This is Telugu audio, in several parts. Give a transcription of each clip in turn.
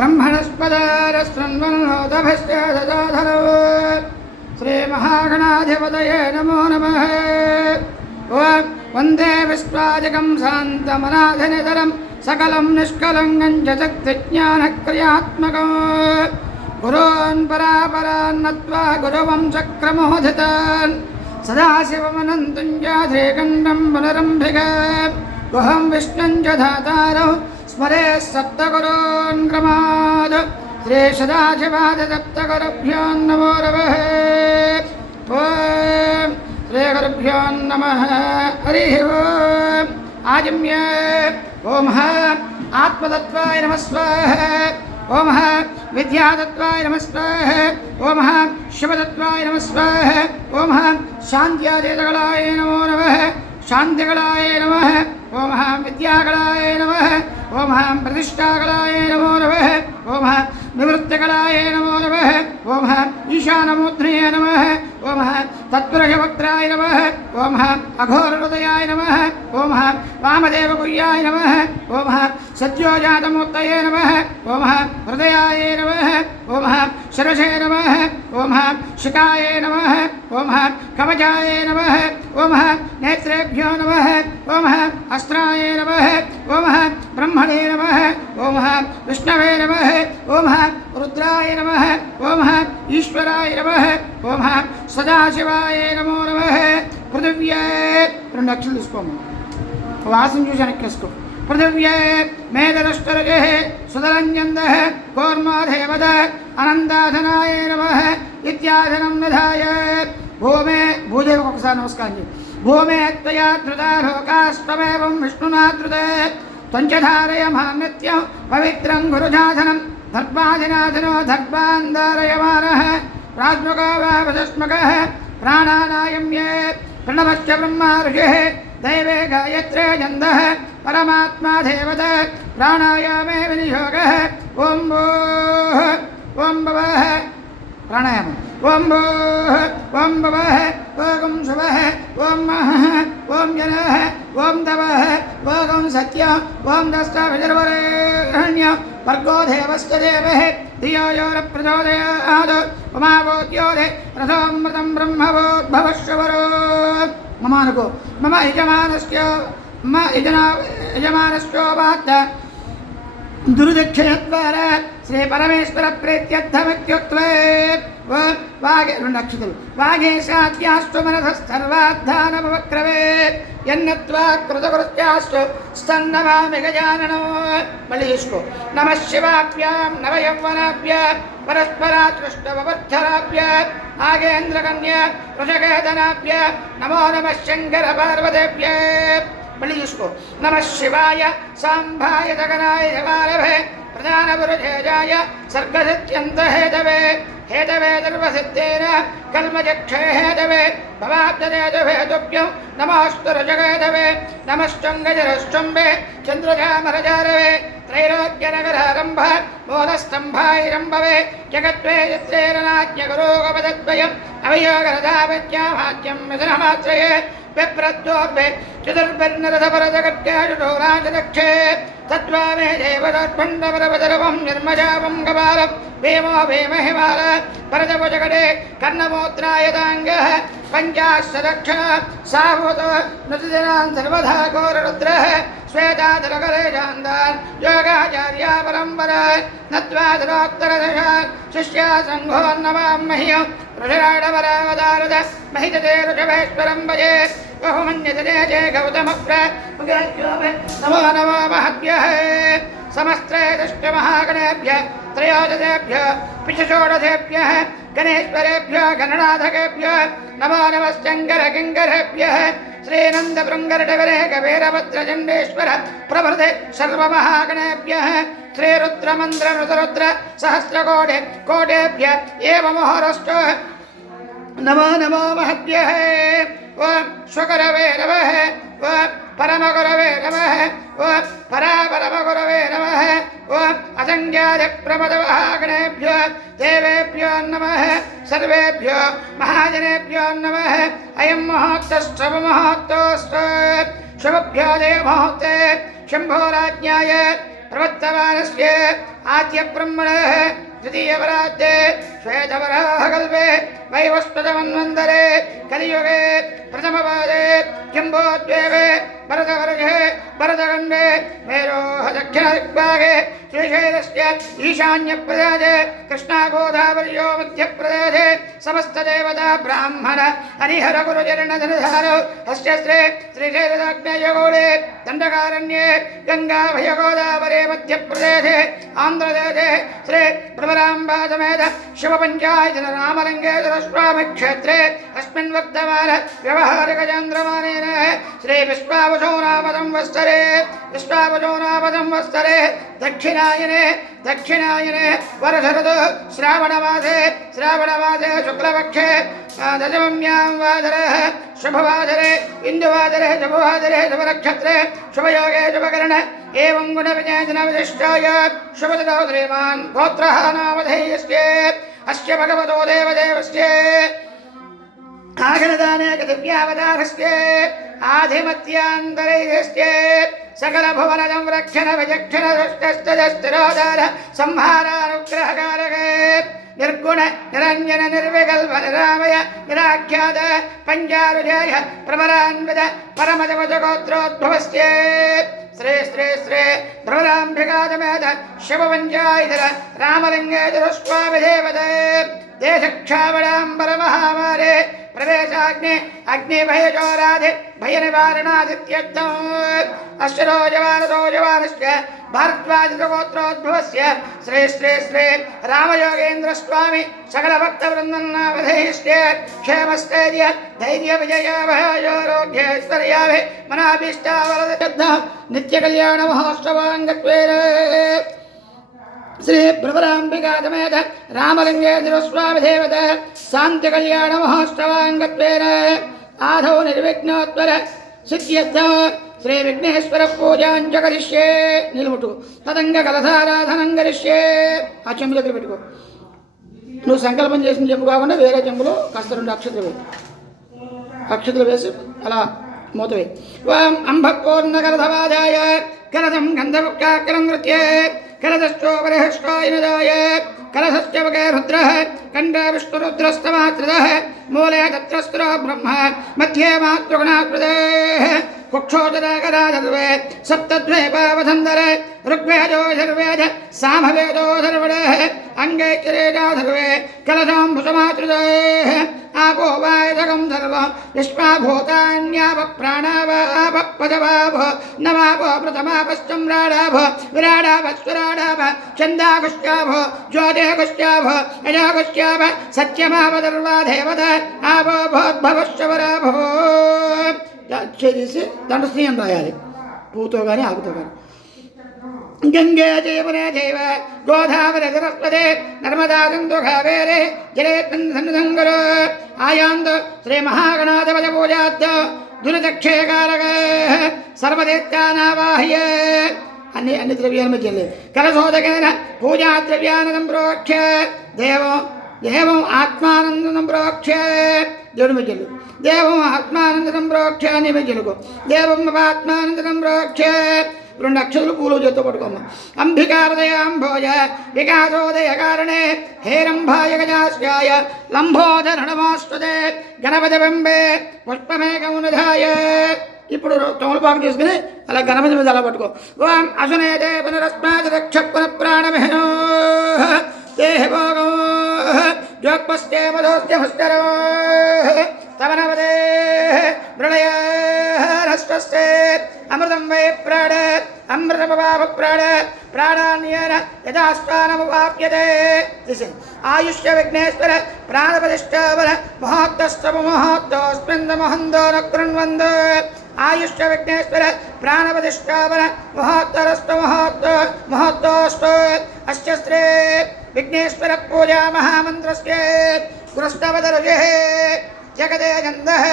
ब्रह्मणस्पदारशृण्वन्नोतभश्चेदसाधनो श्रीमहागणाधिपतये नमो नमः। ॐ वन्दे विश्वाजकं शान्तमनाधनिधरं सकलं निष्कलङ्गं च शक्तिज्ञानक्रियात्मकम् गुरून् परापरान् नत्वा गुरुवंशक्रमोदितान् सदाशिवमनन्तं च श्रीकण्ठं पुनरम्भिकाम् गुहं विष्णुं च धातारौ स्मरे सप्तगुरून् क्रमात् श्री सदाशिवाय सप्तगुरुभ्यो नमो नमः। ॐ श्रीगुरुभ्यो नमः। हरिः ॐ। आजम्य ओम आत्मतत्वाय नमः स्वाहा। ओम विद्यातत्वाय नमः स्वाहा। ओम शिवतत्वाय नमः स्वाहा। ओम शान्त्यादिगणाय नमो नमः। शान्तिगणाय नमः। ओम विद्यागणाय नमः। ओम प्रतिष्ठागणाय नमो नमः। ओम निवृत्तिगणाय नमो नमः। ओम ईशानमूर्धने नमः। ओम तत्पुरुषवक्त्राय नमः। ओम अघोरहृदयाय नमः। ओम वामदेवगुह्याय नमः। ओम सद्योजातमूर्तये नमः। ओम हृदयाय नमः। ओम शिरसे नमः। ओम शिखाय नमः। ओम कवचाय नमः। ओम नेत्रेभ्यो नमः। ओम अस्त्राय नमः। ओम ब्रह्मणे नमः। ओम विष्णवे नमः। ओम रुद्राय नमः। ओम ईश्वराय नमः। ओम सदाशिवाय नमो नमः। पृथिव्ये రెండు అక్షరాలు తీసుకోము వాసన చూసి వెనక్కేసుకో। पृथिव्ये मेदनष्टरजः सुदरञ्जन्दः कौर्माधेवद अनन्दाधनाय नमः इत्याधनं निधाय भूमे भूदेव ఒకసారి నమస్కారం చేయి। भूमे त्वया धृता लोकास्तमेवं विष्णुना धृते त्वञ्चधारयमान्नित्यं पवित्रं गुरुजाधनं दर्पाधिनाथनो दर्पान्धारयमानः प्राज्ञको वावदस्मकः प्राणानायम्ये प्रणवश्च ब्रह्मा ऋषिः दैवे गायत्रे छन्दः परमात्मा देवता प्राणायामे विनियोगः। ओं भूः ओं भवः प्राणायामम्। ओं भूः ओं भवः ओं शुभः ओं महः ओं जनः ओं तवः ओं सत्यम् ओं दष्टाभिर्वरेण्यं भर्गो देवस्य देवः धियो यो न प्रचोदयात् उमावोद्योते रथोऽमृतं ब्रह्मवोद्भवश्वरो। ममानुको मम यजमानस्योपात्त दुर्दक्षिणद्वारा श्री परमेश्वर प्रीत्यर्थमित्युक्त्वे वागे రెండు అక్షతలు वागेशाद्यास्तु मनसस्तर्वाद्धानमवक्रवे यन्नत्वा कृतकृत्यास्तु स्तन्नमामि गजाननो। మళ్ళీ చేసుకో। नमः शिवाभ्यां नवयौवनाभ्यां परस्परात्कृष्टववर्धनाभ्यां नागेन्द्रकन्या वृषकेतनाभ्यां नमो नमः शङ्करपार्वतीभ्यां। మళ్ళీ చేసుకో। नमः शिवाय साम्भाय जगनाय जगारभे प्रधानपुरुषेजाय सर्गसिद्ध्यन्तहेतवे हेतवे सर्वसिद्धेन कल्मचक्षे हेतवे भवाब्दहेतवे तुभ्यं नमोऽस्तु रजगेतवे नमश्चङ्गजरश्चम्बे चन्द्रजामरजारवे त्रैलोक्यनगरारम्भ मूलस्तम्भायरम्भवे जगद्वे यत्रेरनाज्ञगुरोगपदद्वयम् अवयोगरथापत्यामाद्यं मिथुनमाश्रये विप्रद्योर्भे चतुर्भिर्नरथपरजगद्गाजुराजदक्षे तद्वामे देवदर्भण्डपरपदरवं निर्मजावं कपालं भीमो भीमहिमाल भरतभुजगडे कर्णमोद्रायदाङ्गः पञ्चाशदक्षः साहूतो नृतजनान् सर्वधा घोररुद्रः श्वेताधरकरे शान्तान् योगाचार्या परम्परा नत्वाधरोत्तरदशान् शिष्या सङ्घोन्नवामह्यं ऋषिराडवरावतारद महितते ऋषभेश्वरं भजे बहुमन्यते जय गौतमप्र नमो नमो महद्भ्यः समस्त्रे दुष्टमहागणेभ्यः त्रयोदशेभ्यः पिशषोडशेभ्यः गणेश्वरेभ्यः गणनाथकेभ्यः नमो नमः शङ्करकिङ्करेभ्यः श्रीनन्दभृङ्गरटवरे कवीरभद्रचण्डेश्वर प्रभृते सर्वमहागणेभ्यः श्रीरुद्रमन्त्रनुतरुद्र सहस्रकोटि कोटेभ्यः एव मोहरस्तु नमो नमो महद्भ्यः। ओम स्वकरवे नमः। ओम परमगुरवे नमः। ओम परापरमगुरवे नमः। ओम असंज्ञादिप्रमदमहागणेभ्यो देवेभ्यो नमः। सर्वेभ्यो महाजनेभ्यो नमः। अयं महोत्सवमहोत्सवस्तु शुभभ्यो देवमुहूर्ते शम्भोराज्ञाय प्रवर्तमानस्य आद्यब्रह्मणः द्वितीयवराज्ये श्वेतवराहकल्पे वैवस्वतमन्वन्तरे कलियुगे प्रथमपादे जम्बोद्वीपे भरतवर्षे भरतखण्डे मेरोः दक्षिणदिग्भागे श्रीशैलस्य ईशान्यप्रदेशे कृष्णागोदावर्यो मध्यप्रदेशे समस्तदेवता ब्राह्मण हरिहरगुरुचरणधरधारौ हस्य श्रीशैलदाग्नेयगोळे दण्डकारण्ये गङ्गाभयगोदावरे मध्यप्रदेशे आन्ध्रदेशे श्री प्रवराम्बासमेत शिवपञ्चायतन रामलिङ्गेश्वरस्वामी क्षेत्रे अस्मिन् वर्तमान व्यवहारिकचन्द्रमानेन श्री विश्वावसोनामसंवत्सरे दक्षिणायने वर्षऋतु श्रावणमासे शुक्लपक्षे दशम्यां वासरे शुभवासरे इन्दुवासरे शुभवासरे शुभनक्षत्रे शुभयोगे शुभकरण एवं गुणविजयजनविशिष्टाय शुभदौ श्रीमान् गोत्रः नामधेयस्य अस्य भगवतो देवदेवस्य आगनदानेक दिव्यावतारस्य आधिमत्यान्तरैस्य सकलभुवन संरक्षण विचक्षण दुष्टस्तजस्तिरोधार संहारानुग्रहकारक निर्गुण निरञ्जन निर्विकल्प निरामय निराख्यात पञ्चारुजय प्रमरान्वित परमजगोत्रोद्भवस्य श्री श्री श्री भ्रमराम्बिकासमेत शिवपञ्चायतन रामलिङ्गेश्वर स्वामी देवते देशक्षावणाम्बर महामारे प्रवेशाग्नि अग्निभयचोराधि भयनिवारणादित्यर्थम् अश्वरोजवानस्य भारद्वाजगोत्रोद्भवस्य श्री श्री श्री रामयोगेन्द्र स्वामी सकलभक्तवृन्दन्नामधेयस्य क्षेमस्थैर्य धैर्य विजयाभयारोग्यैश्वर्याभि मनाभीष्टावरद नित्यकल्याण महोत्सवाङ्गत्वेन श्री भ्रमराम्बिका समेत रामलिङ्गेश्वर स्वामी देवता शान्ति कल्याण महोत्सवाङ्गत्वेन आधौ निर्विघ्नोत्तर सिद्ध्यर्थं श्री विघ्नेश्वर पूजाञ्च करिष्ये निलुमुटु तदङ्ग कलशाराधनं करिष्ये आ చెంబు దగ్గర పెట్టుకో నువ్వు సంకల్పం చేసిన చెంబు కాకుండా వేరే చెంబులో కాస్త రెండు అక్షతలు వేసి అలా మూతవే ఓం అంబపూర్ణకరధవాదాయ కరదం గంధముక్కాకరం నృత్యే कलदश्चोपरिहष्टायनदाय कलशश्चवके रुद्रः कण्डे विष्णुरुद्रस्तमात्रदः मूले तत्रस्त्रो ब्रह्म मध्ये मातृगुणाकृतेः कुक्षोदराकराधर्वे सप्तद्वैपावधन्दरे ऋग्वेदो धर्वेद सामवेदो धर्वणः अङ्गे चिरेदाधर्वे कलशाम्भुसमातृतेः आपो वायदकं सर्वं विश्वाभूतान्यापप्राणावापपदवाभ नवाप प्रथमापश्चम्राडाभ विराडाभस्वराडाभ चन्दागुश्चाभ ज्योतिगुश्चाभ यजागुश्चाभ सत्यमावदर्वाधेवत आपो भवश्चवराभो చేసి దండస్నీయం రాయాలి పూతో కానీ ఆకుతో కానీ గంగే జయమునే జైవ గోదావరి సరస్వతే నర్మదా సింధు కావేరే జలే సన్నిధంగురు ఆయాందు శ్రీ మహాగణాధిపతి పూజాద్య దురిదక్షేకారక సర్వదేత్యానావాహ్య అన్ని ద్రవ్యాల మధ్య కలశోదకేన పూజా ద్రవ్యానందం ప్రోక్ష దేవం ఆత్మానందం ప్రోక్ష దేవుడి మధ్యలు దేవం ఆత్మానందం ప్రోక్ష నీ మధ్యలకు దేవం ఆత్మానందం ప్రోక్ష రెండు అక్షరులు పూలు చేత్తో పట్టుకోమ్మ అంబికాదయాంభోజ వికాసోదయ కారణే హేరంభాయ గజాస్యాయ లంబోదరణమాస్తుతే గణపతి బింబే పుష్పమేకమునిధాయ ఇప్పుడు తమలపాకు తీసుకుని అలా గణపతి మీద అలా పట్టుకో ఓం అసునేతే పునరస్మాత్ రక్ష పునః ప్రాణమేనో దేహ భోగో జోక్పస్తే మధోస్య హస్తరో తమనవదే మృళయ రస్వస్తే అమృతం వై ప్రాణ అమృతమవాప ప్రాణ ప్రాణాన్యేన యథాస్థానముపాప్యతే ఆయుష్య విఘ్నేశ్వర ప్రాణప్రతిష్ఠావర మహోత్తస్తవ మహోత్తోస్మిన్ మహందో నకృణ్వంద ఆయుష్య విఘ్నేశ్వర ప్రాణప్రతిష్ఠావర మహోత్తరస్త మహోత్తోస్తు అస్య శ్రీ విఘ్నేశ్వర పూజా మహామంత్రస్య గురస్తవదరుజే జగదే గంధః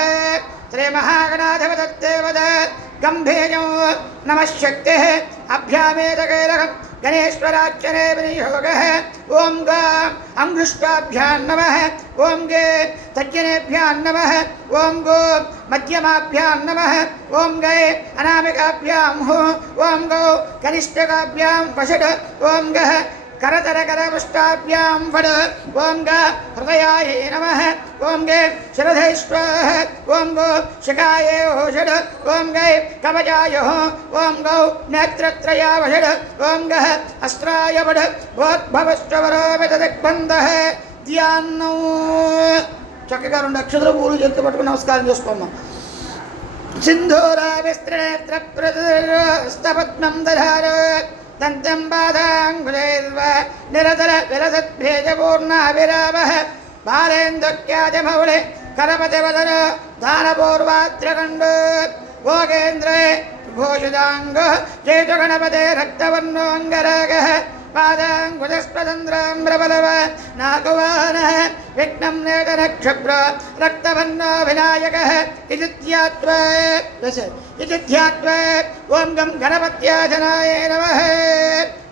శ్రీ మహాగణాధిపతదేవత గంభీరం నమః శక్తిః అభ్యామేతకైరకం गणेश्वराक्षरे विनियोगः ओम गं अंगुष्ठाभ्यां नमः ओम गे तज्जनेभ्यां नमः ओम गो मध्यमाभ्यां नमः ओम गे अनामिकाभ्यां हो ओम गो कनिष्ठकाभ्यां वषट् ओम गः करतरकरपुष्टाभ्यां वड ओम ग हृदयाय नमः ओम गे शिरधैश्वः ओम गो शिखाय ओषड ओम गे कवचाय ओम गौ नेत्रत्रयावषड ओम गः अस्त्राय वड भवश्चवरोमितदिग्बन्धः ध्यानौ చక్కగా 2 అక్షరాలు పూలు చేతి పట్టుకుని నమస్కారం చేసుకోమ్మా సింధూరావిస్తృణేత్రప్రదస్తపద్మం దధార దంతం బాధాంగులైర్వ నిరతర విరసద్భేజపూర్ణావిరామః బాలేందుక్యాజమౌళి కరపతివదన దానపూర్వాత్రకండ భోగేంద్రే భూషితాంగ చేతుగణపతే రక్తవర్ణోంగరాగः पादांगुजस्पदन्द्राम्रबलव नागवानः विघ्नं नेतनक्षप्र रक्तवर्णो विनायकः इति ध्यात्वा ओं गं गणपत्याधनाय नमः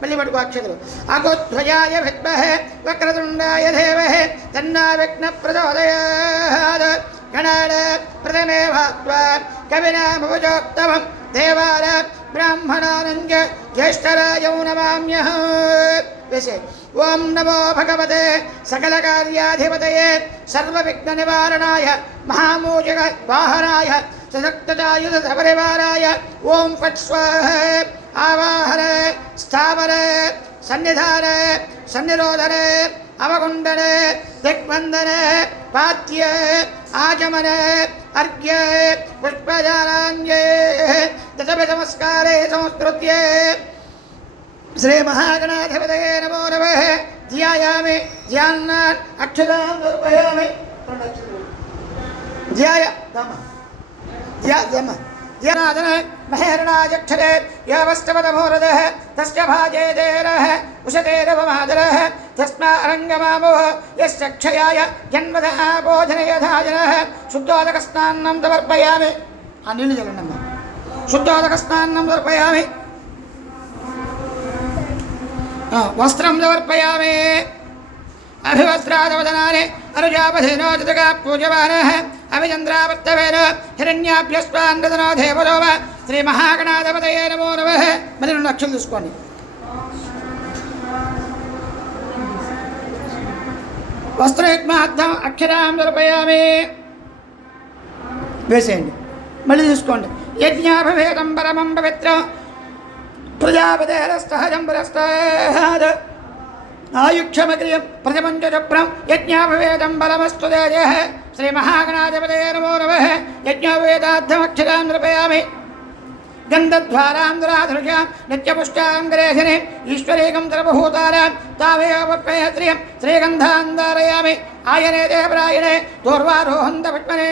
मल्ली पट्टुको अक्षतलु अगोध्वजाय विद्महे वक्रतुण्डाय धीमहि तन्नो विघ्नः प्रचोदयात् गणान् प्रथमे भात्वा कविनामुपचोक्तमं देवार ब्राह्मणानञ्च ज्येष्ठराजौ नमाम्यहं वैसे ओम नमो भगवते सकलकार्याधिपतये सर्वविघ्ननिवारणाय महामोचक वाहनाय सशक्तजायुध सपरिवाराय ओम फट् स्वाहा आवाहन स्थावर सन्निधान सन्निरोधन अवकुंडन दिग्बंधन पात्य आचमन अर्घ्य पुष्पजानान्ये दशभिः नमस्कारे संस्कृत्य श्री महागणाधिपतये नमो नमः ध्यायामि ध्यानात् अक्षतां समर्पयामि ध्यानादन महेरणाजक्षरे यावस्तवदमूर्धः तस्य भाजेदेरः उशतेरवमादरः तस्मारङ्गमामोह यस्य क्षयाय जन्मदः भोजनयधाजनः शुद्धोदकस्नानं समर्पयामि अनिल जलनम् शुद्धोदकस्नानं समर्पयामि वस्त्रं समर्पयामि अभिवस्त्रादवदनानि अनुजापधेनो जतका पूजमानः अभिचन्द्रावर्तवेन हिरण्याभ्यस्वान्दनो देवलो वा श्री महागणाधिपतये नमो नमः मళ్ళీ 2 అక్షరాలు తీసుకోండి వస్త్రయుగ్మార్థం అక్షరాం సమర్పయామి వేసేయండి మళ్ళీ తీసుకోండి యజ్ఞాభవేదం పరమం పవిత్రం प्रजापतेरस्तहजं पुरस्तात् आयुक्षमग्रियं प्रथमञ्चप्रं यज्ञापवेदं बलमस्तु तेजः श्री महागणाधिपतये नमो नमः यज्ञापवेदार्थमक्षरां समर्पयामि गन्धद्वारां दुराधृशां नित्यपुष्टां गणेशने ईश्वरीकं सर्वभूतानां तामेव पुष्पयत्रियं श्रीगन्धान् धारयामि आयने देवरायणे दूर्वारोहन्तपद्मने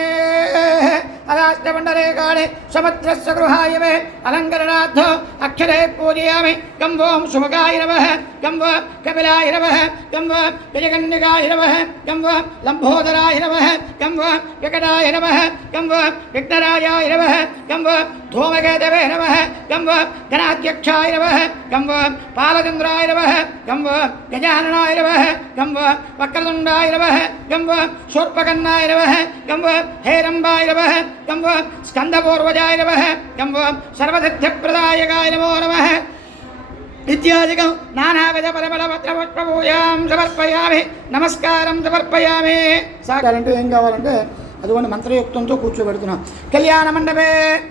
अदाष्टमण्डले काले समुद्रस्य गृहाय मे अलङ्करणार्थो अक्षरे पूजयामि गं वों सुमुखाय नमः गं वो कपिलाय नमः गं वो विजयकन्यकाय नमः गं वो लम्बोदराय नमः गं वो विकटाय नमः गं वो विघ्नराजाय नमः गं वो धूमकेतवे नमः गं वो गणाध्यक्षाय नमः गं वो पालचन्द्राय नमः गं वो गजाननाय नमः गं वो वक्रतुण्डाय नमः गं वो शूर्पकर्णाय नमः गं वो हेरम्बाय नमः गं वो स्कन्दपूर्वजाय नमः गं वो सर्वसिद्धिप्रदायकाय नमो नमः इत्यादिकं नानाविधपरबलपत्रपुष्पपूजां समर्पयामि नमस्कारं समर्पयामि సాగాలంటే ఏం కావాలంటే అదిగోండి మంత్రయుక్తంతో కూర్చోబెడుతున్నాం కళ్యాణ మండపే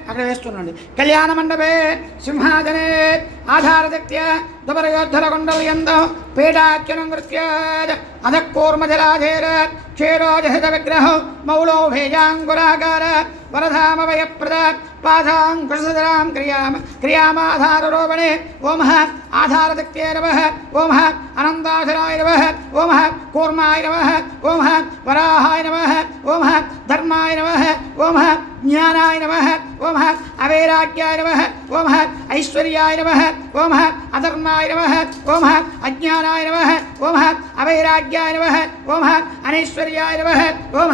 అక్కడ వేస్తున్నాండి కళ్యాణ మండపే సింహాసనే ఆధారదక్త్య దుబరయోద్ధరకుండలయంతం పీఠాఖ్యనం కృత్యాద్ అధకూర్మజలాధేర క్షీరోజహిత విగ్రహం మౌళో భేజాంగురాకార వరధామవయప్రద పాదాంకుశధరాం క్రియామాధారరోపణే ఓం ఆధారదక్త్యే నమః ఓం అనంతాధరాయ నమః ఓం కూర్మాయ నమః ఓం వరాహాయ నమః ఓం ధర్మాయ నమః ఓం జ్ఞానాయ నమః ఓం అవైరాగ్యాయ నమః ఓం ఐశ్వర్యాయ నమః ఓం అధర్మాయ నమః ఓం అజ్ఞానాయ నమః ఓం అవైరాగ్యాయ నమః ఓం అనైశ్వర్యాయ నమః ఓం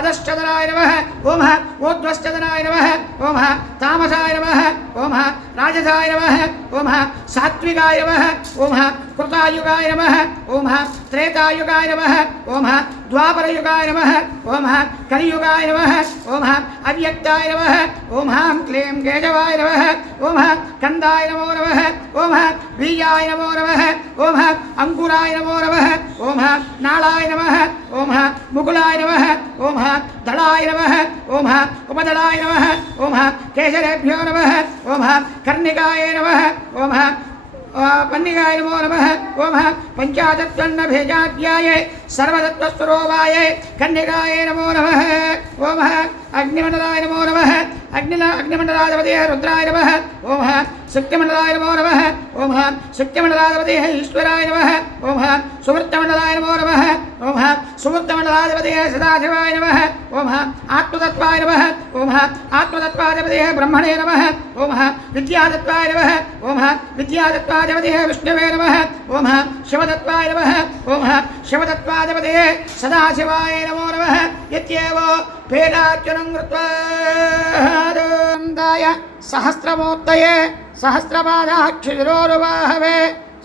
అధశ్చదనాయ నమః ఓం ఊర్ధ్వశ్చదనాయ నమః ఓం తామసాయ నమః ఓం రాజసాయ నమః ఓం సాత్వికాయ कृताय नमः ओम कृतायुगाय नमः ओम त्रेतायुगाय नमः ओम द्वापरयुगाय नमः ओम कलियुगाय नमः ओम अव्यक्ताय नमः ओम क्लीं केशवाय नमः ओम कंदाय नमो नमः ओम बीजाय नमो नमः ओम अंकुराय नमो नमः ओम नालाय नमः ओम मुकुलाय नमः ओम दलाय नमः ओम उपदलाय नमः ओम केशरेभ्यो नमः ओम कर्णिकाय नमः ओम पन्निकाय नमो नमः ओम पंचातत्वन्नभेजाध्याये सर्वतत्वस्वरूपाय कन्निकाय नमो नमः ओम अग्निमण्डलाय नमो नमः अग्निमण्डलाधिपते रुद्राय नमः ओम शक्तिमण्डलाय नमो नमः ओम शक्तिमण्डलाधिपते ईश्वराय नमः ओम सुवृत्तमण्डलाय नमो नमः ओम सुवृत्तमण्डलाधिपते सदाशिवाय नमः ओम आत्मतत्त्वाय नमः ओम आत्मतत्त्वाधिपते ब्रह्मणे नमः ओम विद्यातत्त्वाय नमः ओम विद्यातत्त्वाधिपते विष्णवे नमः ओम शिवतत्त्वाय नमः ओम शिवतत्त्वाधिपते सदाशिवाय नमो नमः इत्येव पेडार्चनं कृत्वा सहस्रमूर्तये सहस्रपादाक्षिरोरुवाहवे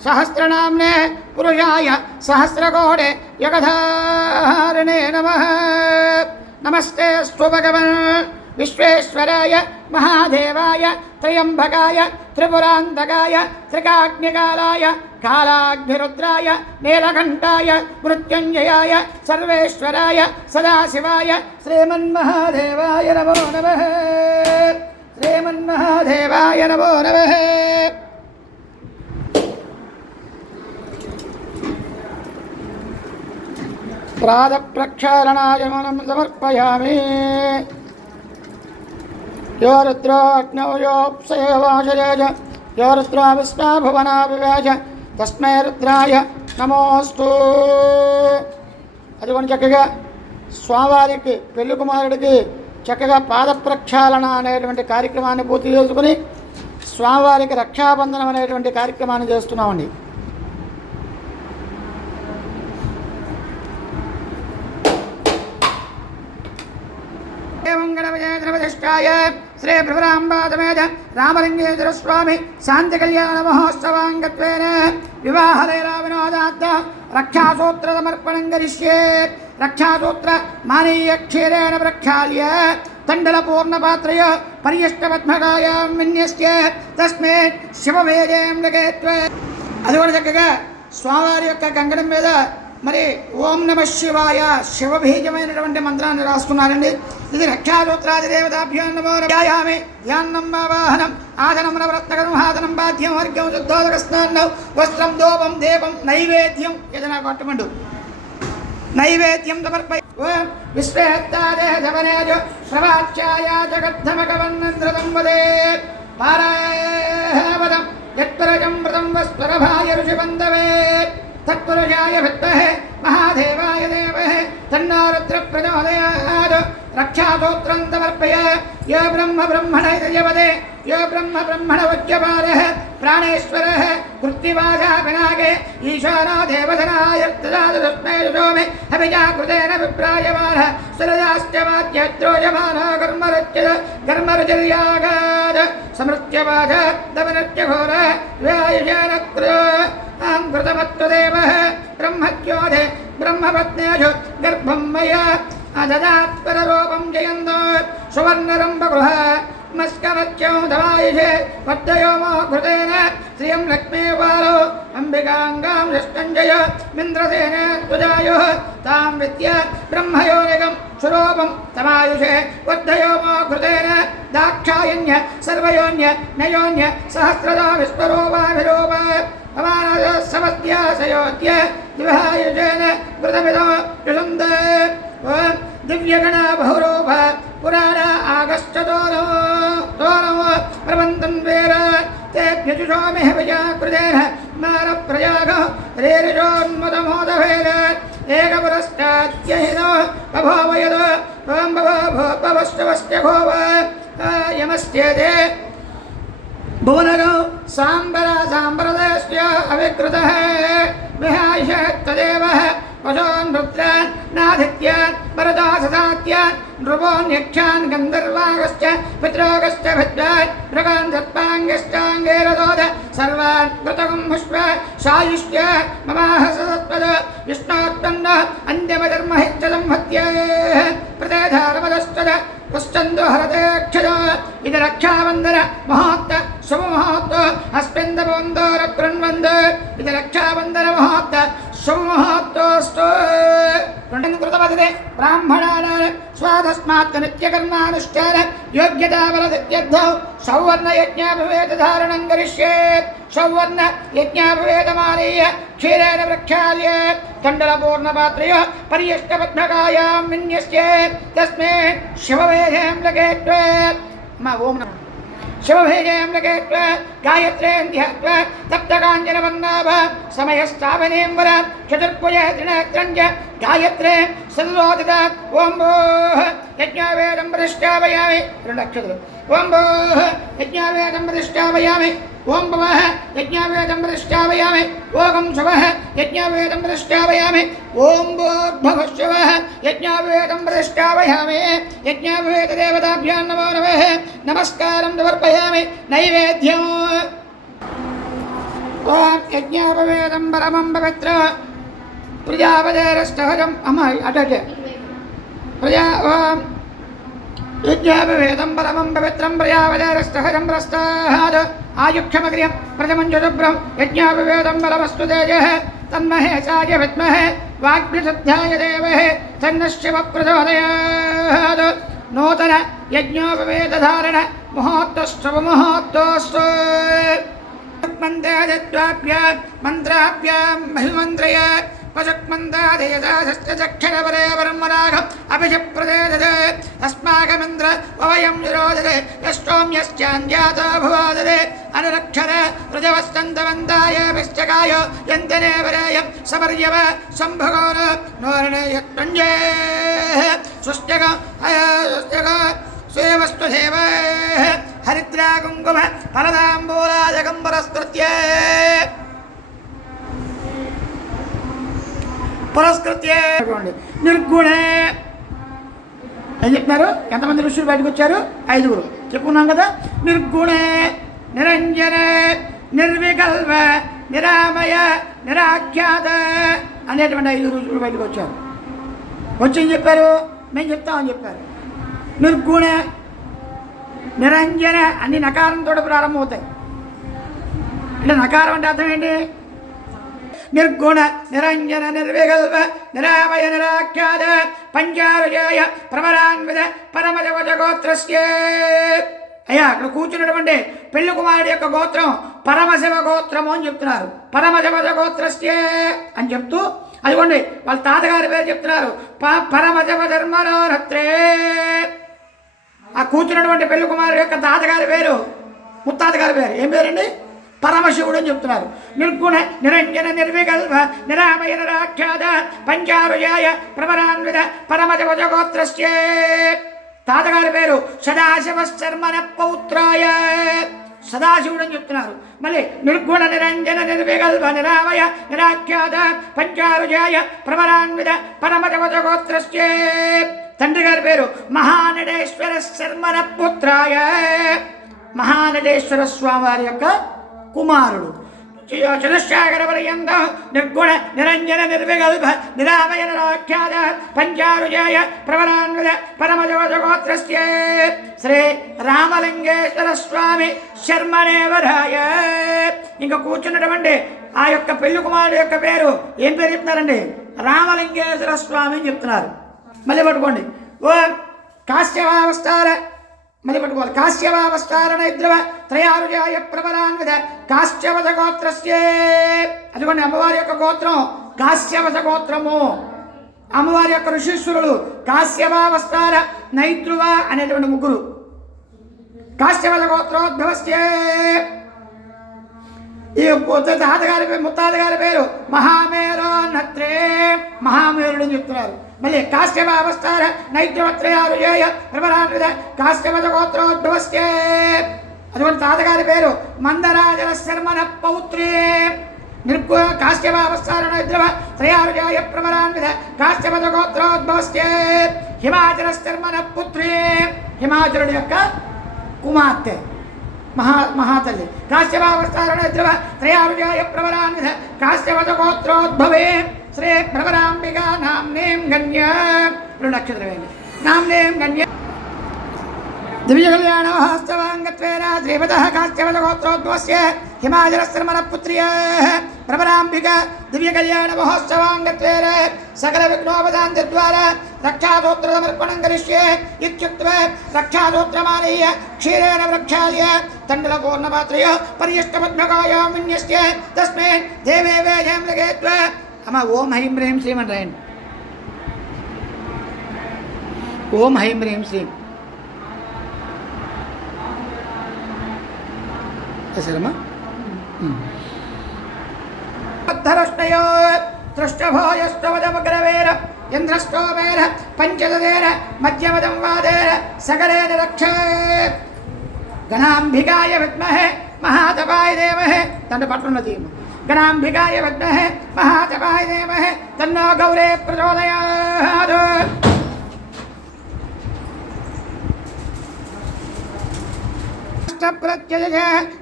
सहस्रनाम्ने पुरुषाय सहस्रकोटे यगधारिणे नमः नमस्ते स्वभगवन् विश्वेश्वराय महादेवाय त्र्यंबकाय त्रिपुरान्तकाय त्रिकाग्निकालाय कालाग्निरुद्राय नीलकण्ठाय मृत्युञ्जयाय सर्वेश्वराय सदाशिवाय श्रीमन्महादेवाय नमो नमः श्रीमन्महादेवाय नमो नमः प्रातःप्रक्षालनायमनं समर्पयामि यो रुद्राग्नौ योऽप्सयवाचरेज यो रुद्रा विष्णाभुवनाविवेश तस्मै रुद्राय नमोऽस्तु అది చక్కగా స్వామివారికి పెళ్లి కుమారుడికి చక్కగా పాద ప్రక్షాళన అనేటువంటి కార్యక్రమాన్ని పూర్తి చేసుకుని స్వామివారికి రక్షాబంధనం అనేటువంటి కార్యక్రమాన్ని చేస్తున్నామండి. मंगलविजयप्रतिष्ठाय श्री प्रभुराम्बासमेत रामलिंगेश्वर स्वामी शांति कल्याण महोत्सवांगत्वेन विवाहलीला विनोदात् रक्षासूत्र समर्पणं करिष्ये रक्षासूत्र मानीय क्षीरेण प्रक्षाल्य तण्डलपूर्णपात्रय पर्यष्टपद्मकायां विन्यस्य तस्मिन् शिववेदें लिखित्वा అది కూడా చక్కగా స్వామివారి యొక్క కంకణం మీద మరి ఓం నమ శివాయ శివబీజమైనటువంటి మంత్రాన్ని రాసుకున్నారండి. ఇది రక్షాసూత్రాది దేవతాభ్యో నమో నమః ధ్యానం వాహనం ఆసనం నవరత్నకరం హాసనం బాధ్యం వర్గం శుద్ధోదక స్నానం వస్త్రం దోపం దీపం నైవేద్యం ఏదైనా కొట్టమండు నైవేద్యం సమర్పయ ఓం విశ్వేత్తాదేశవనేజ శ్రవాచ్యాయ జగద్ధమకవన్నంద్రతం వదే పారాయవదం యత్పరజం వ్రతం వస్వరభాయ ఋషిబంధవే तत्पुरुषाय विद्महे महादेवाय धीमहि तन्नो रुद्रः प्रचोदयात् रक्षासूत्रं समर्पय यो ब्रह्म ब्रह्मणे यजवदे यो ब्रह्म ब्रह्मण उच्यपादः प्राणेश्वरः कृत्तिवासा पिनाके ईशानो देवधनाय तस्मै सुषोमे अभिजाकृतेन विप्रायमानः सुरजाश्च वाद्यत्रोयमानो कर्मरुचिर्यागात् समृत्यवाच दमनत्यघोर व्यायुषेण कृतमत्वदेवः ब्रह्मत्योधे ब्रह्मपत्न्याशु गर्भं मया अददात्पररूपं जयन्तो सुवर्णरम्भगृह मस्कवच्यौ धवायुषे वर्धयो मोघृतेन श्रियं लक्ष्मीपालो अम्बिकाङ्गां षष्टञ्जय मिन्द्रसेन त्वजायुः तां विद्य ब्रह्मयोनिकं स्वरूपं तमायुषे वर्धयो मोघृतेन दाक्षायण्य सर्वयोन्य नयोन्य सहस्रदा विश्वरूपाभिरूप समस्यासयोद्य दिवायुजेन कृतमिदो युषन्द दिव्यगण बहुरूप पुराण आगश्चतोरो प्रबन्धं वेर तेभ्यजुषोमिह विजाकृतेन मानप्रयाग रेरिषोन्मदमोदभेर एकपुरश्चाद्यहिनो बभोवयद ओं भवस्तवस्त्यघोव यमस्येते भुवनगौ सांबरदेश्य अविकृतः विहाय तदेव वसोन् रुद्रान् नादित्यान् वरदासदात्यान् नृपोन् यक्षान् गन्धर्वागश्च पितृगश्च विद्वान् मृगान् सर्पाङ्गश्चाङ्गेरदोद सर्वान् कृतगं पुष्प सायुष्य ममाह सदत्पद विष्णोत्पन्न अन्यमधर्महित्यदं हत्ये प्रतेधारमदस्तद पुष्टन्दो हरतेक्षज इद रक्षाबन्धन महोत्त शुभमहोत्त अस्मिन्दबोन्दो रक्रन्वन्द इद रक्षाबन्धन महोत्त शुभमहोत्तोऽस्तु कृतपदे ब्राह्मणानां स्वादस्मात् नित्यकर्मानुष्ठान योग्यताबलदित्यर्थौ सौवर्णयज्ञापवेदधारणं करिष्येत् सौवर्ण यज्ञापवेदमानीय क्षीरेण प्रक्षाल्य कण्डलपूर्णपात्रय पर्यष्टपद्मकायां विन्यस्येत् तस्मिन् शिववेदं लकेत्वा ओम नमः शिवभेजयं लकेत्वा गायत्रीं ध्यात्वा तप्तकाञ्चनवर्णाभ समयस्थापनेम्बर चतुर्भुज त्रिनेत्रं च गायत्रीं सल्लोदित ओं भोः यज्ञावेदं प्रतिष्ठापयामि ओं भोः यज्ञावेदं प्रतिष्ठापयामि ओं भवः यज्ञावेदं प्रतिष्ठापयामि ओं शुभः यज्ञावेदं प्रतिष्ठापयामि ओं भूर्भुवः शुभः यज्ञावेदं प्रतिष्ठापयामि यज्ञावेददेवताभ्यां नमो नमः नमस्कारं समर्पयामि नैवेद्यम् ओं यज्ञापवेदं परमं पवित्र प्रजापतेरस्तहजम् अमय अटक प्रजा ओं यज्ञापवेदं परमं पवित्रं प्रजापतेरस्तहजं प्रस्ताद आयुक्षमग्र्यं प्रथमं चतुभ्रं यज्ञापवेदं परमस्तु तेजः तन्महेशाय विद्महे वाग्भिषुद्धाय देवः तन्नः शिवः प्रचोदयात् नूतन यज्ञोपवेदधारण महोत्तस्तुमहोत्तोऽस्तु मंत्राभ्यां महिमन्त्रय पशुक्मन्दादयदासश्चक्षरपरे ब्रह्मराघम् अभिषप्रदेदते अस्माकमिन्द्र वयं निरोदते यष्टोम्यश्चान्द्यातो भुवादते अनुरक्षर प्रजवस्तन्तवन्ताय विश्चकाय यन्तने वरेयं समर्यव सम्भगो नोरणे यत्पञ्जे सुष्टग सेवस्तु सेव हरिद्रा कुङ्कुम फलदाम्बूलाजकं पुरस्कृत्य నిర్గుణే ఏం చెప్తున్నారు? ఎంతమంది ఋషులు బయటకు వచ్చారు? 5 చెప్పుకున్నాం కదా. నిర్గుణే నిరంజన నిర్వికల్ప నిరామయ నిరాఖ్యాత అనేటువంటి 5 ఋషులు బయటకు వచ్చారు. వచ్చి ఏం చెప్పారు? మేము చెప్తామని చెప్పారు. నిర్గుణ నిరంజన అన్ని నకారంతో ప్రారంభమవుతాయి. అంటే నకారం అంటే అర్థం ఏంటి? నిర్గుణ నిరంజన నిర్వికల్ప నిరామయ నిరాఖ్యాత పంచారుజాయ ప్రవరాన్విత పరమశివగోత్రస్య. అయ్యా అక్కడ కూర్చున్నటువంటి పెళ్లి కుమారుడి యొక్క గోత్రం పరమశివ గోత్రము అని చెప్తున్నారు. పరమశివగోత్రస్య అని చెప్తూ అదిగోండి వాళ్ళ తాతగారి పేరు చెప్తున్నారు. పరమశివ ధర్మనోరత్రే. ఆ కూర్చున్నటువంటి పెళ్లి కుమారుడి యొక్క తాతగారి పేరు ముత్తాతగారి పేరు ఏం పేరండి? పరమశివుడు అని చెప్తున్నారు. నిర్గుణ నిరంజన నిర్వికల్ప నిరామయ నిరాఖ్యాత పంచారుజాయ ప్రవరాన్విత పరమశివగోత్రస్య. తాతగారి పేరు సదాశివ శర్మణ పౌత్రాయ. సదాశివుడు అని చెప్తున్నారు. మళ్ళీ నిర్గుణ నిరంజన నిర్వికల్ప నిరామయ నిరాఖ్యాత పంచారుజాయ ప్రవరాన్విత పరమశివగోత్రస్య. తండ్రి గారి పేరు మహానటేశ్వర శర్మణ పుత్రాయ. మహానటేశ్వర స్వామి వారి యొక్క కుమారుడు. చతుశ్శాఖర పర్యంత నిర్గుణ నిరంజన నిర్వికల్ప నిరామయ నిరాఖ్యాత పంచారుజాయ ప్రవరాన్విత పరమశివగోత్రస్య శ్రీ రామలింగేశ్వర స్వామి శర్మణేవరాయ. ఇంకా కూర్చున్నటువంటి ఆ యొక్క పెళ్లి కుమారుడు యొక్క పేరు ఏం పేరు చెప్తున్నారండి? రామలింగేశ్వర స్వామి అని చెప్తున్నారు. మళ్ళీ పట్టుకోండి. ఓ కాశ్యవావస్థార మళ్ళీ పట్టుకోవాలి. కాశ్యవావస్థారణ ఇద్రవ త్రయారుజాయ ప్రబలాన్విత కాశ్యవశ గోత్రస్య. అదిగోండి అమ్మవారి యొక్క గోత్రం కాశ్యవశ గోత్రము. అమ్మవారి యొక్క ఋషీశ్వరుడు కాశ్యవావస్థార నైద్రువ అనేటువంటి ముగ్గురు. కాశ్యవశ గోత్రోద్భవస్య. ఈ తాతగారి ముత్తాతగారి పేరు మహామేరోన్నత్రే. మహామేరుడు అని చెప్తున్నారు. మళ్ళీ కాశ్యవావస్థార నైద్రవత్రయారుజేయ ప్రబలాన్విత కాశ్యవశ గోత్రోద్భవస్య. అటువంటి తాతగారి పేరు మందరాజన శర్మణ పౌత్రే. काश्यपावस्तारणद्रव त्रयारुजाय प्रवरान्वित काश्यपदगोत्रोद्भवस्य हिमाचलश्चर्मण पुत्री हिमाचल कुमार्ते महातल्ली काश्यपावस्तारणद्रव त्रयारुजाय प्रवरान्वित काश्यपदगोत्रोद्भवे श्री भ्रमराम्बिका नाम्नीं गण्य नक्षत्रवेण नाम्नीं गण्य दिव्यकल्याणमहोत्सवाङ्गत्वेन श्रीमतः काश्यपदगोत्रोद्भवस्य हिमाचलश्चर्मणपुत्र्याः भ्रमराम्बिका दिव्यकल्याणमहोत्सवाङ्गत्वेन सकलविघ्नोपशान्तिद्वारा रक्षासूत्रसमर्पणं करिष्ये इत्युक्त्वा रक्षासूत्रमानीय क्षीरेण प्रक्षाल्य तण्डुलपूर्णपात्रय पर्यष्टपद्मकायां विन्यस्य तस्मिन् देवे वेजं लगेत्वा अम्मा ओम ऐं ह्रीं श्रीं अनरायण ओम ऐं ह्रीं श्रीं ऐसेरम्मा धरष्टयो दृष्टभोजस्तवदमग्रवेर इन्द्रस्तोमेन पञ्चददेन मध्यमदं वादेन सकलेन रक्षे गणाम्बिकाय विद्महे महातपाय धीमहि तन्न पठनति गणाम्बिकाय विद्महे महातपाय धीमहि तन्नो गौरी प्रचोदयात् राष्ट्रप्रत्यय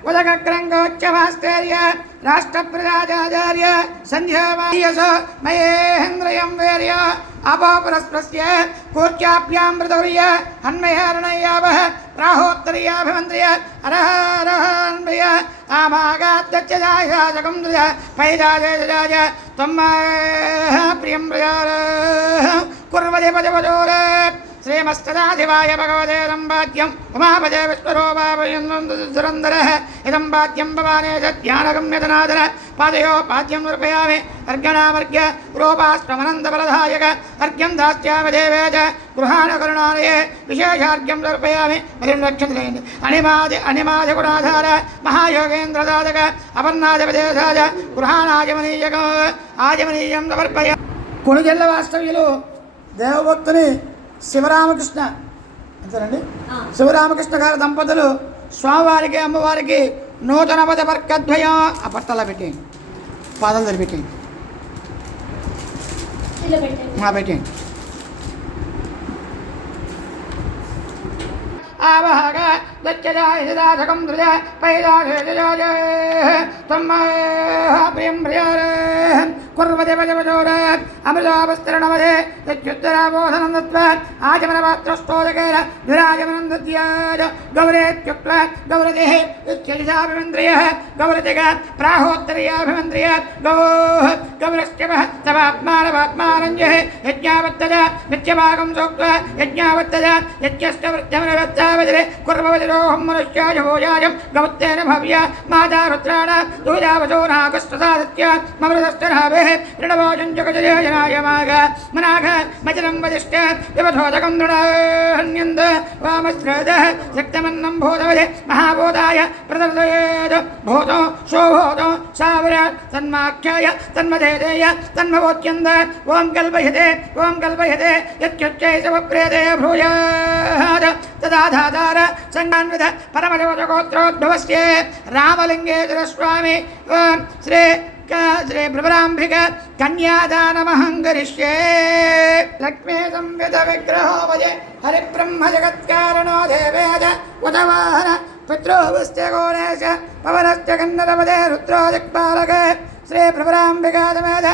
उदकक्रङ्गोच्चभास्तेर्य राष्ट्रप्रजाचार्य सन्ध्यावायस महेन्द्रयं वीर्य अपोपरस्पस्य कूर्च्याभ्यां मृतौर्य हन्मयहरणय्यावः प्राहोत्तरीयाभिमन्त्र्य अरहरहन्मय आमागाद्दच्चजाय जगुन्द्रय पैदाजय त्वं प्रियं प्रजार कुर्वदे पदवजोर श्रीमस्तदाधिवाय भगवते रम्भाद्यं उमापदे विश्वरूपाभयन्दुरन्दरः इदं पाद्यं भवाने ज्ञानगम्यतनादर पादयो पाद्यं निर्पयामि अर्घणामर्घ्य रूपाष्टमनन्दफलदायक अर्घ्यं दास्यामि देवे च गृहाणकरुणालये विशेषार्घ्यं निर्पयामि मरिन्द्रक्षत्रयन् अनिमादिगुणाधार महायोगेन्द्रदातक अपर्णादिपदेशाय गृहाणाजमनीयक आजमनीयं समर्पय కొణిజల్ల వాస్తవ్యులు దేవభక్తుని శివరామకృష్ణ అంతేనండి శివరామకృష్ణ గారి దంపతులు స్వామివారికి అమ్మవారికి నూతన పద వర్గద్వయం ఆ పట్టలా పెట్టేయండి పాదాలు దగ్గర పెట్టేయండి పెట్టేయండి आवहग दच्चजायदाधकं धृज पैदाधेजजाज त्वं प्रियं प्रियार कुर्वते पजपजोर अमृतावस्तरणवदे यच्युत्तराबोधनं दत्त्वा आचमनपात्रस्तोदकेन विराजमनं दद्यात् गौरेत्युक्त्वा गौरतेः इत्यजिताभिमन्त्र्यः गौरतिक प्राहोत्तरीयाभिमन्त्र्यात् गौः गौरश्चपः तवात्मानवात्मानञ्जः यज्ञावत्तद नित्यभागं सोक्त्वा यज्ञावत्तद यज्ञश्च वज्रे कुर्मवज्रोहं मनुष्याय भोजायं गवत्तेन भव्य माता रुद्राण दूजावचो नागस्वसादित्य ममृतश्चनाभेः ऋणभोजं जगजयजनाय माग मनाघ मचरं वदिष्ठ विवधोदकं दृढान्यन्द वामश्रदः सक्तमन्नं भूतवदे महाभूताय प्रदर्शयेत् भूतो शोभूतो साविरात् तन्माख्याय तन्मधेदेय तन्मवोच्यन्द ओं कल्पयते यत्युच्चै समप्रेते भ्रूयात् तदाधाधार संगान्वित परमदेवतगोत्रोद्भवस्य रामलिंगेश्वर स्वामी श्री भ्रमराम्बिक कन्यादानमहं करिष्ये लक्ष्मी संवित विग्रहो भजे हरिब्रह्म जगत्कारणो देवेज उदवाहन पितृभुश्च गौरेश पवनश्च कन्नडपदे रुद्रो दिक्पालक श्री भ्रमराम्बिका समेत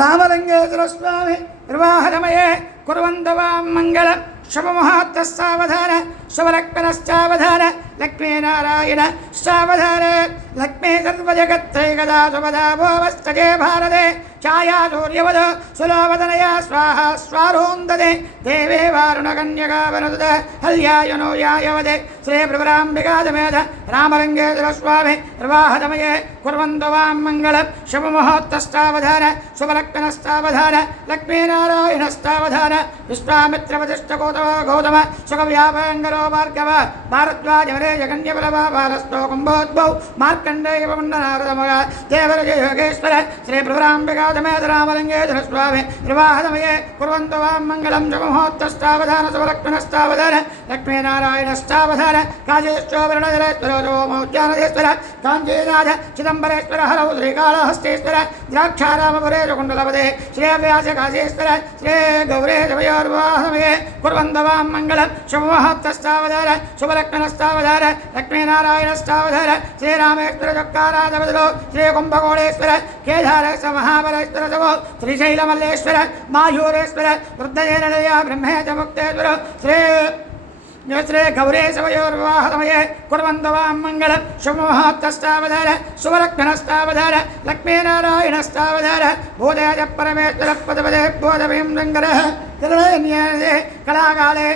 रामलिंगेश्वर स्वामी विवाहसमये कुर्वन्तु वां मङ्गलम् शुभमुहूर्तस्सावधान शुभलक्ष्मणश्चावधान लक्ष्मीनारायण सावधान लक्ष्मी सर्वजगत्त्रैकदा सुपदा भोवस्तजे भारते छाया सूर्यवद सुलोवदनया स्वाहा स्वारोन्दते देवे वारुणकन्यका वनुद हल्यायनो यायवदे श्री भ्रमराम्बिका समेत रामलिंगेश्वर स्वामी विवाहसमये कुर्वन्तु वां मङ्गलम् शुभमुहूर्तस्सावधान शुभलक्ष्मणस्सावधान लक्ष्मीनारायणस्सावधान विश्वामित्रवसिष्ठ गौतम सुखव्यापङ्कर कुमारो भार्गव भारद्वाजवरे जगन्यबलवा बालस्तो कुम्भोद्भौ मार्कण्डेय पवन्ननारदमग देवरज योगेश्वर श्री प्रभराम्बिकादमेतरामलिङ्गेश्वर स्वामी विवाहसमये कुर्वन्तु वां मङ्गलं शुभमुहूर्तस्तावधान शुभलक्ष्मणस्तावधान लक्ष्मीनारायणस्तावधान काजेश्वरणधरेश्वरो मौज्जानधेश्वर काञ्चीनाथ चिदम्बरेश्वर हरौ श्रीकाళहस्तेश्वर द्राक्षारामपुरे कुण्डलपदे श्रीव्यासकाशेश्वर श्री गौरेशवयोर्वाहसमये कुर्वन्तु वां मङ्गलं शुभमुहूर्तस्तावधान शुभलक्ष्मणस्तावधान लक्ष्मीनारायणस्तावधान श्रीरामेश्वर चक्काराधपदलो श्रीकुम्भकोणेश्वर केदारेश्वर महाबलेश्वर सवो श्रीशैलमल्लेश्वर मायूरेश्वर वृद्धजनलया ब्रह्मेश मुक्तेश्वर श्री गौरेशवयोर्वाहसमये कुर्वन्तु वां मङ्गलं शुभमुहूर्तस्तावधान शुभलक्ष्मणस्तावधान लक्ष्मीनारायणस्तावधान भूतेज परमेश्वर पदपदे बोधवीं शङ्करः कलये कलाकाले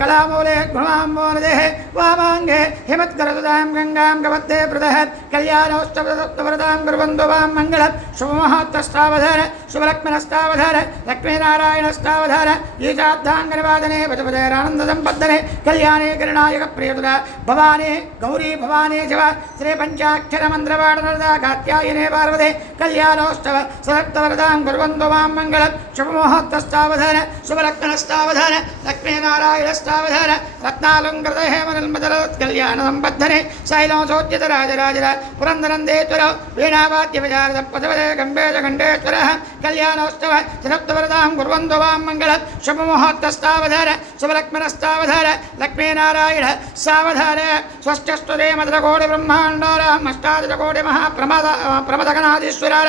कलामूले गुणाम्बोनदे वामाङ्गे हिमत्करसुतां गङ्गां कवत्ते प्रदः कल्याणोत्सवरतां कुर्वन्तु वां मङ्गलं शुभमुहूर्तस्तावधान शुभलक्ष्मणस्तावधान लक्ष्मीनारायणस्तावधान ईशाब्दाङ्गनिवादने पदपदेरानन्दसम्पद्दने कल्याणे करुणायकप्रियतुला भवानी गौरी भवानी शिव श्रीपञ्चाक्षरमन्त्रपाठनरदा कात्यायने पार्वते कल्याणोत्सव सदत्तवरतां कुर्वन्तु वां मङ्गलं शुभमुहूर्तस्तावधान शुभलक्ष्मणस्तावधान लक्ष्मीनारायणस्तावधान रत्नालङ्कृत हेमनिर्मजलत्कल्याणसम्पद्धने शैलोसोज्जितराजराजर पुरन्दरन्देश्वर वीणावाद्यविचारदपदपदे गम्भीरकण्ठेश्वरः कल्याणोत्सव सदत्तवरतां कुर्वन्तु वां मङ्गलं शुभमुहूर्तस्तावधान शुभलक्ष्मणस्तावधान लक्ष्मीनारायण सावधान स्वस्त्यस्तुते मदकोटि ब्रह्माण्डाराम् अष्टादशकोटि महाप्रमदगणाधीश्वरार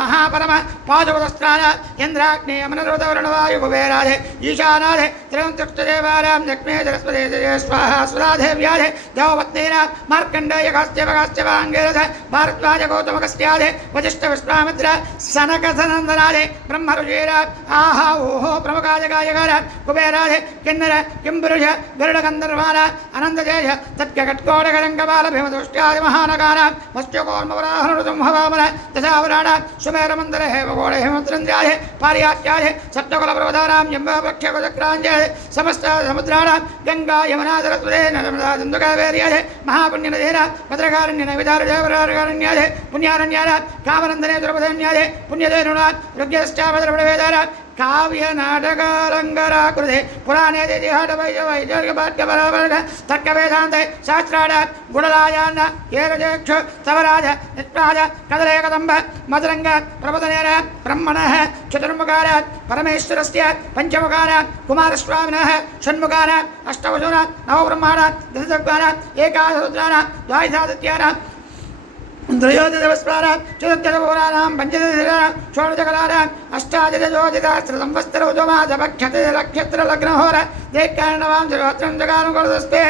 महापरम पादुपदस्त्राण इन्द्राग्ने अमनरुदवरुणवायु कुबेराधे ईशानाधे त्रिवंतुष्टदेवारां लक्ष्मी सरस्वती स्वाहा सुराधेव्याधे देवपत्नीना मार्कण्डेय कास्त्यवाङ्गेरथ भारद्वाज गौतमकस्याधे वजिष्ठविश्वामित्र सनकसनन्दनाधे ब्रह्मरुचिर आहा ओहो प्रमुखाजगायकार कुबेराधे किन्नर किंपुरुष गरुडगन्धर्वाण अनन्तजेश तत्कटकोटकलङ्कबालभीमदुष्ट्यादि महानगान मत्स्यकौर्मवराहनुसंहवामन दशावराण सुमेरमन्दर हेमगोड हेमद्रन्द्राधे पारियात्याधे सप्तकुलप्रवधानां जम्बवक्षकुचक्राञ्जले समस्त समुद्राणां गङ्गा यमुना सरस्वती नर्मदा सिन्धुकावेर्याधे महापुण्यनदीना भद्रकारण्यनैविधारजयवरारण्याधे पुण्यारण्यानां कामनन्दने द्रौपदन्याधे पुण्यदेनुनां ऋग्यश्चावधर्मणवेदानां काव्य नाटकालङ्काराकृते पुराणे वैजर्गपाठ्यपरावर्ग तर्कवेदान्ते शास्त्राण गुणलायान्न केरजेक्ष तवराज निष्प्राज कदलेकदम्ब मदरङ्ग प्रबोधनेन ब्रह्मणः चतुर्मुखानां परमेश्वरस्य पञ्चमुखानां कुमारस्वामिनः षण्मुखानां अष्टवसूनां नवब्रह्माणां दशसर्गाणां एकादशरुद्राणां द्वादशादित्यानां त्रयोदशवस्त्राणां चतुर्दशपुराणां पञ्चदशराणां षोडशकलानाम् अष्टादशोदितास्त्रसंवत्सरोजमादपक्षत्रलग्नहोर जयकारणवां सर्वत्रं जगानुकूलदस्ते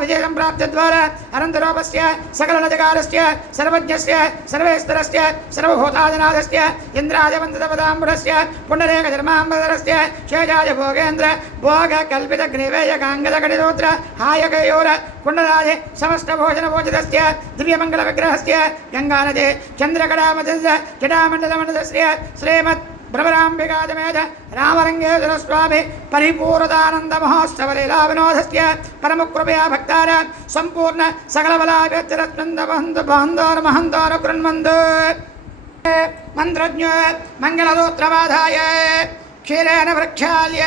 विजयसम्प्राप्त्यद्वारा अनन्तरूपस्य सकलनजकारस्य सर्वज्ञस्य सर्वेश्वरस्य सर्वभूतादिनाथस्य इन्द्रादिवन्दतपदाम्बुरस्य पुण्डरेकधर्माम्बरस्य शेषाय भोगेन्द्र भोगकल्पितग्रीवेयकाङ्गदगणितोत्र हायकयोर कुण्डलादि समस्तभोजनभोजितस्य दिव्यमङ्गलविग्रहस्य गङ्गानदे चन्द्रकडामधस्य जटामण्डलमण्डलस्य श्रीमत् भ्रमराम्बिकादमेध रामलिङ्गेश्वर स्वामी परिपूर्णतानन्द महोत्सव लीला विनोदस्य परमकृपया भक्तानां सम्पूर्ण सकलबलाभ्यतिरत्नन्दबन्धुबन्धोर्महन्तोरुकृण्वन्तु मन्त्रज्ञ मङ्गलसूत्रवाधाय क्षीरेण वृक्षाल्य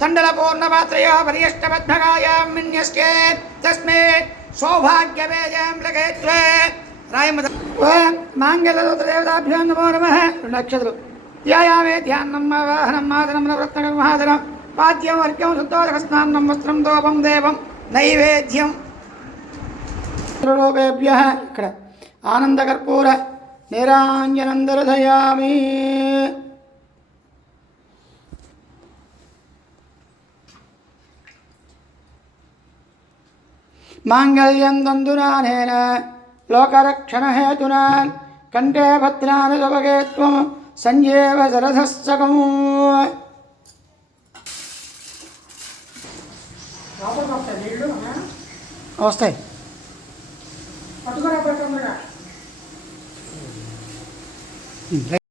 तण्डलपूर्णपात्रयो परियष्टपद्मकायां मिन्यस्ये तस्मै सौभाग्यवेजं लघेत्वे रायमद माङ्गल्यसूत्रदेवताभ्यो नमो नमः नक्षत्रम् ध्यायामे ध्यानं वाहनं मादनं नवरत्नं महादनं पाद्यं अर्घ्यं शुद्धोदकस्नानं वस्त्रं धूपं देवं नैवेद्यं रूपेभ्यः ఇక్కడ ఆనందకర్పూర నీరాంజనం దర్శయామి మాంగళ్యం తందునానేన లోకరక్షణహేతునా కంఠే భద్రాని సుభగే త్వం సంజీవ సరసస్సకం వస్తాయి